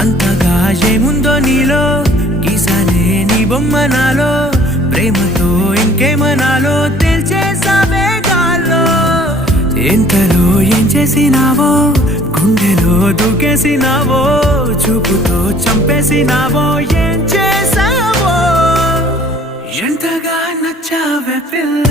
అంతగా ఏముందో నీలో గీసానే నీ బొమ్మ నాలో ప్రేమతో ఇంకేమనాలో తెలిచేసావే గాల్లో ఎంతలో ఏం చేసినావో గుండెలో దూకేసినావో చూపుతో చంపేసినావో ఏం చేసావో ఎంతగా నచ్చావే పిల్ల